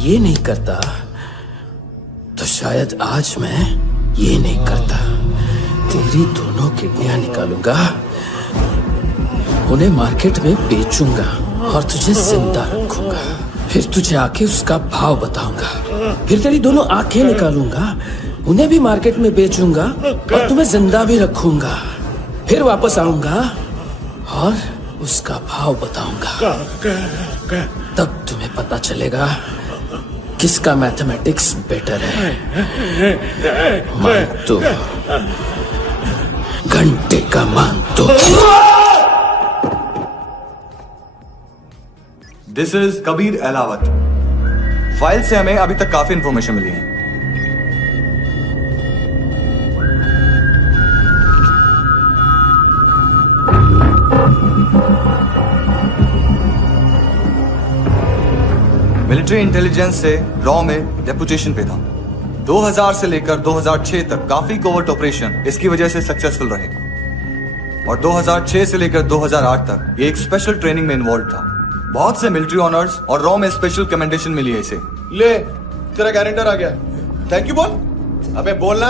ये नहीं करता तो शायद आज मैं ये नहीं करता। तेरी दोनों किडनियां निकालूंगा, उन्हें मार्केट में बेचूंगा और तुझे जिंदा रखूंगा। फिर तुझे आके उसका भाव बताऊंगा। फिर तेरी दोनों आंखें निकालूंगा, उन्हें भी मार्केट में बेचूंगा और तुम्हें जिंदा भी रखूंगा। फिर वापस आऊंगा और उसका भाव बताऊंगा। तब तुम्हें पता चलेगा किसका मैथमेटिक्स बेटर है। मानतो, घंटे का मानतो। This is Kabir Ahlawat. File से हमें अभी तक काफी इंफॉर्मेशन मिली है। मिलिट्री इंटेलिजेंस से रॉ में डेपुटेशन पे था। 2000 से लेकर 2006 तक काफी कोवर्ट ऑपरेशन इसकी वजह से सक्सेसफुल रहे, और 2006 से लेकर 2008 तक ये एक स्पेशल ट्रेनिंग में इन्वॉल्व था। बहुत से मिलिट्री ऑनर्स और रॉ में स्पेशल कमेंडेशन मिली है इसे। ले, तेरा गारंटर आ गया। थैंक यू बोल। अबे बोलना।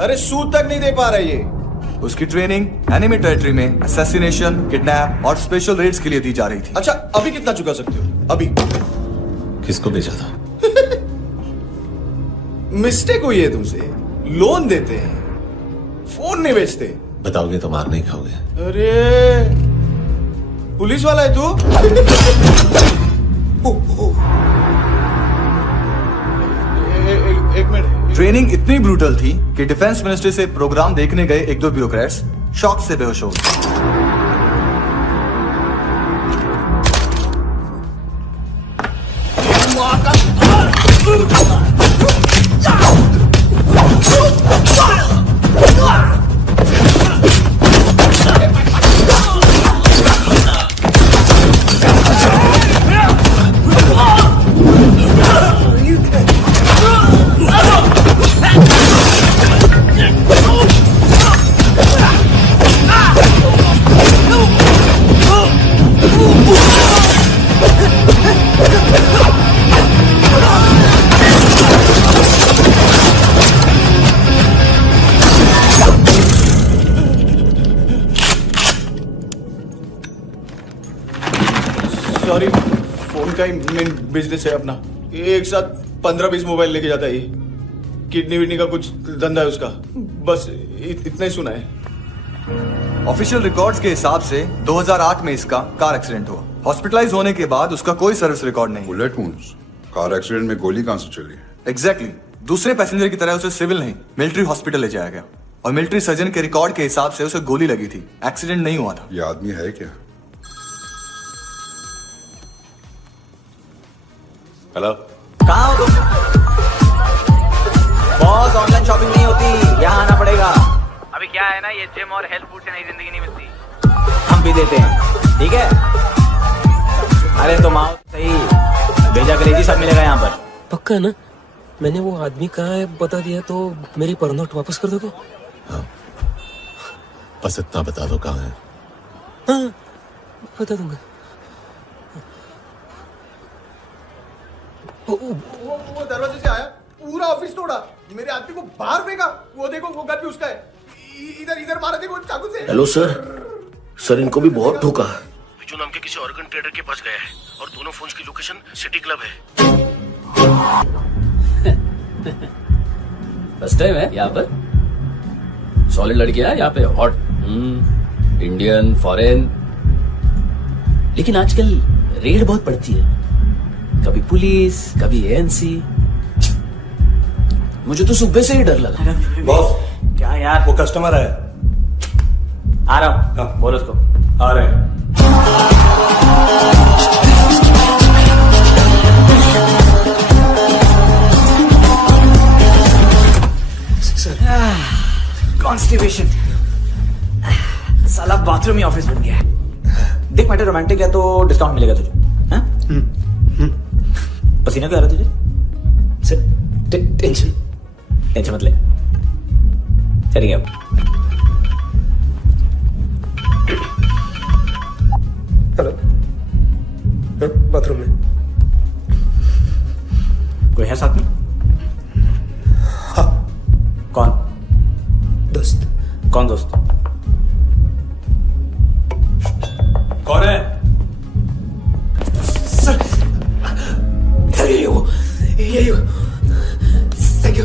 अरे सूद तक नहीं दे पा रहा ये। उसकी ट्रेनिंग एनिमी टेरिटरी में असैसिनेशन, किडनैप और स्पेशल रेड्स के लिए दी जा रही थी। अच्छा, अभी कितना चुका सकते हो? अभी किसको भेजा था? मिस्टेक हुई है तुमसे। लोन देते हैं, फोन नहीं बेचते। बताओगे तो मार नहीं खाओगे। अरे पुलिस वाला है तू? एक मिनट। ट्रेनिंग इतनी ब्रूटल थी कि डिफेंस मिनिस्ट्री से प्रोग्राम देखने गए 1-2 ब्यूरोक्रेट्स शॉक से बेहोश हो गए। सॉरी, फोन का ही मेन बिजनेस है अपना। एक साथ 15-20 मोबाइल लेके जाता है ये। किडनी विडनी का कुछ धंधा है उसका, बस इतना ही सुना है। ऑफिशियल रिकॉर्ड्स के हिसाब से 2008 में इसका कार एक्सीडेंट हुआ। हॉस्पिटलाइज होने के बाद उसका कोई सर्विस रिकॉर्ड नहीं। बुलेट वुंड्स, कार एक्सीडेंट में गोली कहां से चली? एग्जैक्टली। दूसरे पैसेंजर की तरह उसे सिविल नहीं, मिलिट्री हॉस्पिटल ले जाया गया और मिलिट्री सर्जन के रिकॉर्ड के हिसाब से उसे गोली लगी थी, एक्सीडेंट नहीं हुआ था। ये आदमी है क्या? हेलो, कहाँ हो तुम? बॉस, ऑनलाइन शॉपिंग नहीं होती, यहाँ आना पड़ेगा। अभी क्या है ना, ये जिम और हेल्थ फूड से नई जिंदगी नहीं मिलती। हम भी देते हैं, ठीक है? अरे तुम आओ सही, भेजा करेगी, सब मिलेगा यहाँ पर। पक्का ना? मैंने वो आदमी कहाँ है बता दिया तो मेरी पर नोट वापस कर दोगे? हाँ, बस इतना बता दो कहाँ है। हाँ, बता दूंगा। वो दरवाजे से आया, पूरा ऑफिस तोड़ा, मेरे आदमी को बाहर फेंका। वो देखो, वो गन भी उसका है। इधर मारा, देखो चाकू से। हेलो सर, इनको भी बहुत ठोका। बिजू नाम के किसी ऑर्गन ट्रेडर के पास गया है और दोनों फोन्स की लोकेशन सिटी क्लब है। फर्स्ट टाइम है यहाँ पर? सॉलिड लड़कियां है यहाँ पे, हॉट, इंडियन, फॉरेन। लेकिन आजकल रेड बहुत पड़ती है, कभी पुलिस, कभी एएनसी। मुझे तो सुबह से ही डर लगा। बॉस, क्या यार? वो कस्टमर है। आ रहा हूँ। हाँ, बोलो उसको। आ रहे हैं। कॉन्स्टिपेशन, साला बाथरूम ही ऑफिस बन गया है। देख मैटर रोमांटिक है तो डिस्काउंट मिलेगा तुझे। हाँ? पसीना क्यों आ रहा है तुझे? टेंशन मत ले, चलेंगे अब। हेलो, बाथरूम में कोई है साथ में? हाँ। कौन? दोस्त। कौन दोस्त? कौन है? सर यही हो, यही हो। Thank you.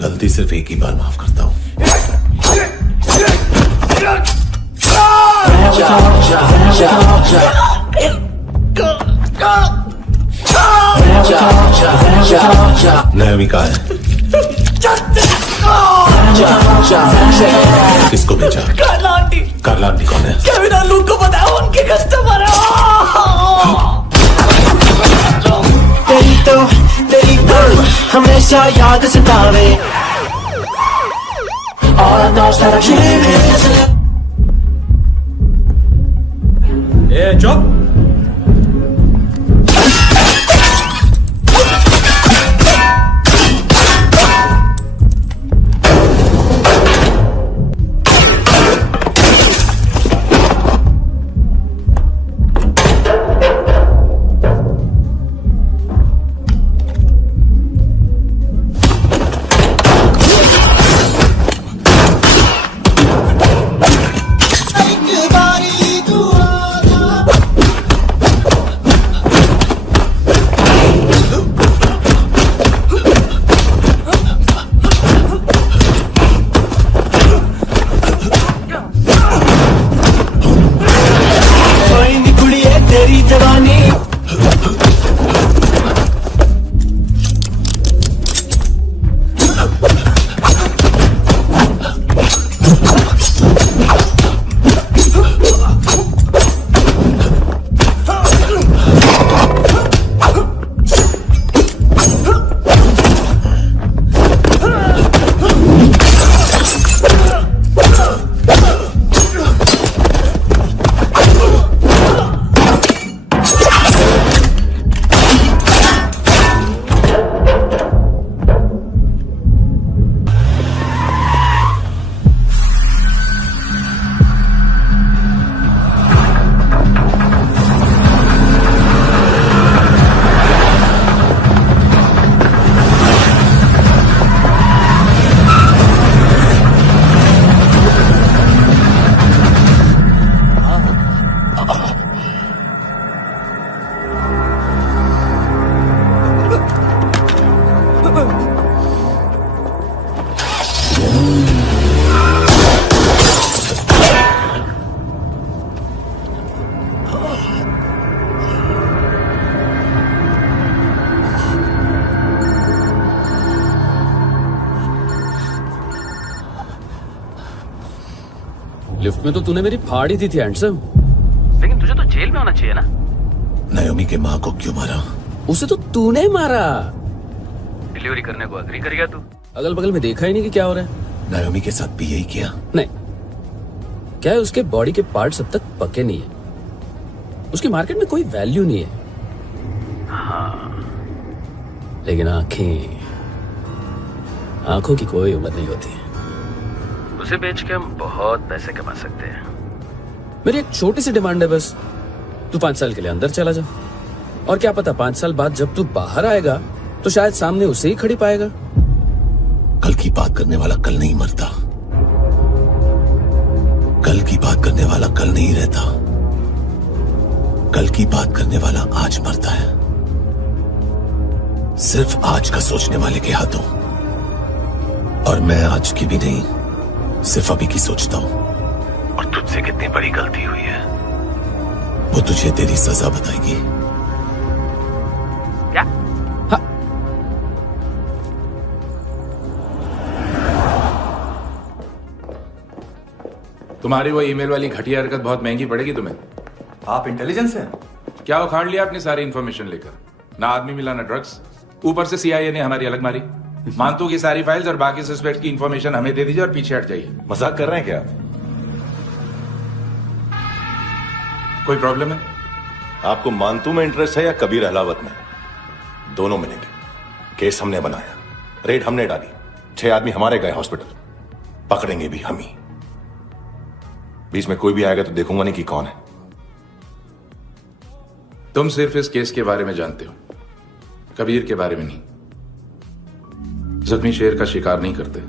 गलती सिर्फ एक ही बार माफ करता हूँ। नयमी कहाँ है? किसको भेजा? कार्ला आंटी कौन है? केविन और लूक को बताया, उनके कस्टमर है। तेरी तो हमेशा याद सतावे और ए चुप। लिफ्ट में तो तूने मेरी फाड़ ही दी थी हैंडसम। लेकिन तुझे तो जेल में होना चाहिए ना। नायोमी के माँ को क्यों मारा? उसे तो तूने मारा। डिलीवरी करने को अग्री कर गया तू। अगल बगल में देखा ही नहीं कि क्या हो रहा है। नायोमी के साथ भी यही किया? नहीं, क्या है उसके बॉडी के पार्ट्स अब तक पके नहीं है, उसकी मार्केट में कोई वैल्यू नहीं है। हाँ, लेकिन आंखों की कोई उम्र नहीं होती। उसे बेच के हम बहुत पैसे कमा सकते हैं। मेरी एक छोटी सी डिमांड है बस, तू 5 साल के लिए अंदर चला जा, और क्या पता 5 साल बाद जब तू बाहर आएगा तो शायद सामने उसे ही खड़ी पाएगा। कल की बात करने वाला कल नहीं मरता, कल की बात करने वाला कल नहीं रहता, कल की बात करने वाला आज मरता है। सिर्फ आज का सोचने वाले के हाथों, और मैं आज की भी नहीं, सिर्फ अभी की सोचता हूं। और तुझसे कितनी बड़ी गलती हुई है वो तुझे तेरी सजा बताएगी। क्या? हाँ। तुम्हारी वो ईमेल वाली घटिया हरकत बहुत महंगी पड़ेगी तुम्हें। आप इंटेलिजेंस हैं? क्या उखाड़ लिया आपने सारी इंफॉर्मेशन लेकर? ना आदमी मिला ना ड्रग्स, ऊपर से CIA ने हमारी अलग मारी। मानतू की सारी फाइल्स और बाकी सस्पेक्ट की इंफॉर्मेशन हमें दे दीजिए और पीछे हट जाइए। मजाक कर रहे हैं क्या? कोई प्रॉब्लम है? आपको मानतू में इंटरेस्ट है या कबीर अहलावत में? दोनों मिलेंगे। केस हमने बनाया, रेड हमने डाली, 6 आदमी हमारे गए हॉस्पिटल, पकड़ेंगे भी हम ही। बीच में कोई भी आएगा तो देखूंगा नहीं कि कौन है। तुम सिर्फ इस केस के बारे में जानते हो, कबीर के बारे में नहीं। जख्मी शेर का शिकार नहीं करते।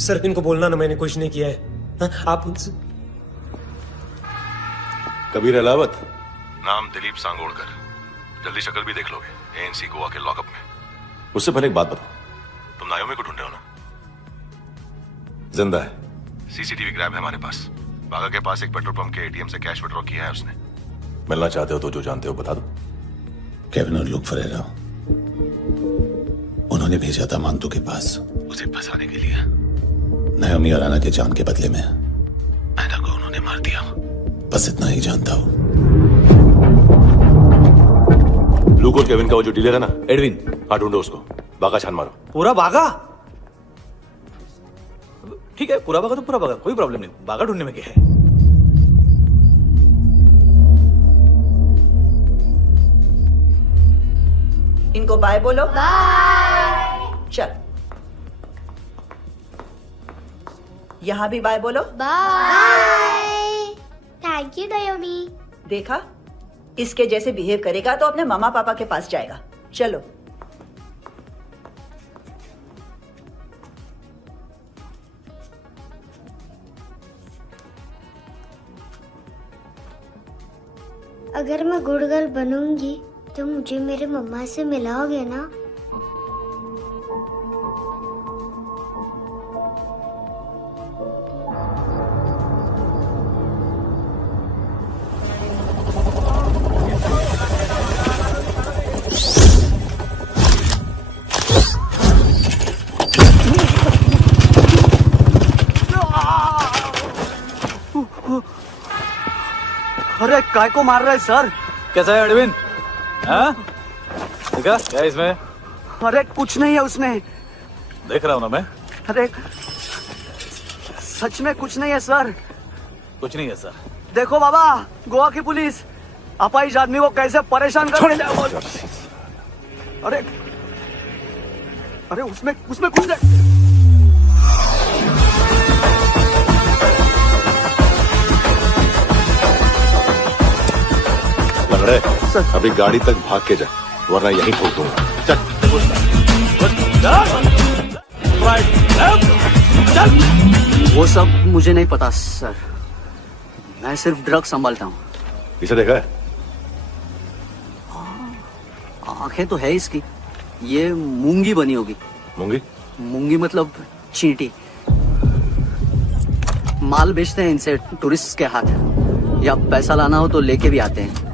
सर इनको बोलना ना मैंने कुछ नहीं किया है। हाँ, आप उनसे। कबीर अहलावत, नाम दिलीप सांगोड़कर। जल्दी शक्ल भी देख लोगे ANC गोवा के लॉकअप में। उससे पहले एक बात बताओ, तुम नायोमी को ढूंढ रहे हो ना? जिंदा है, CCTV ग्रैब है हमारे पास। बागा के पास एक पेट्रोल पंप के ATM से कैश विड्रॉ किया है उसने। मिलना चाहते हो तो जो जानते हो बता दो। केविन और लुक फरेरा, उन्होंने भेजा था मानतू के पास उसे फंसाने के लिए। नायोमी और आना के जान के बदले में आना को उन्होंने मार दिया। बस इतना ही जानता हूं। लुक और केविन का वो जो डीलर है ना, एडविन, हाँ ढूंढो उसको। बागा छान मारो। पूरा बागा? ठीक है, पूरा बागा तो पूरा बागा, कोई प्रॉब्लम नहीं। बागा ढूंढने में क्या है? इनको बाय बोलो। बाय। चल, यहां भी बाय बोलो। बाय। Thank you नायोमी। देखा, इसके जैसे बिहेव करेगा तो अपने मामा पापा के पास जाएगा। चलो। अगर मैं गुड गर्ल बनूंगी तो मुझे मेरे मम्मा से मिलाओगे ना? अरे काय को मार रहा है सर? कैसा है अरविंद? हाँ? देखा क्या इसमें? अरे कुछ नहीं है उसमें। देख रहा हूं ना मैं। अरे सच में कुछ नहीं है सर। कुछ नहीं है सर। देखो बाबा, गोवा की पुलिस अपाहिज आदमी को कैसे परेशान कर रही है। अरे अरे उसमें कुछ नहीं। अभी गाड़ी तक भाग के जा, वरना यहीं ठोक दूंगा। चल। वो सब मुझे नहीं पता सर, मैं सिर्फ ड्रग संभालता हूँ। इसे देखा है? आंखें तो है इसकी, ये मूंगी बनी होगी। मूंगी? मूंगी मतलब चींटी। माल बेचते हैं इनसे टूरिस्ट के हाथ, या पैसा लाना हो तो लेके भी आते हैं।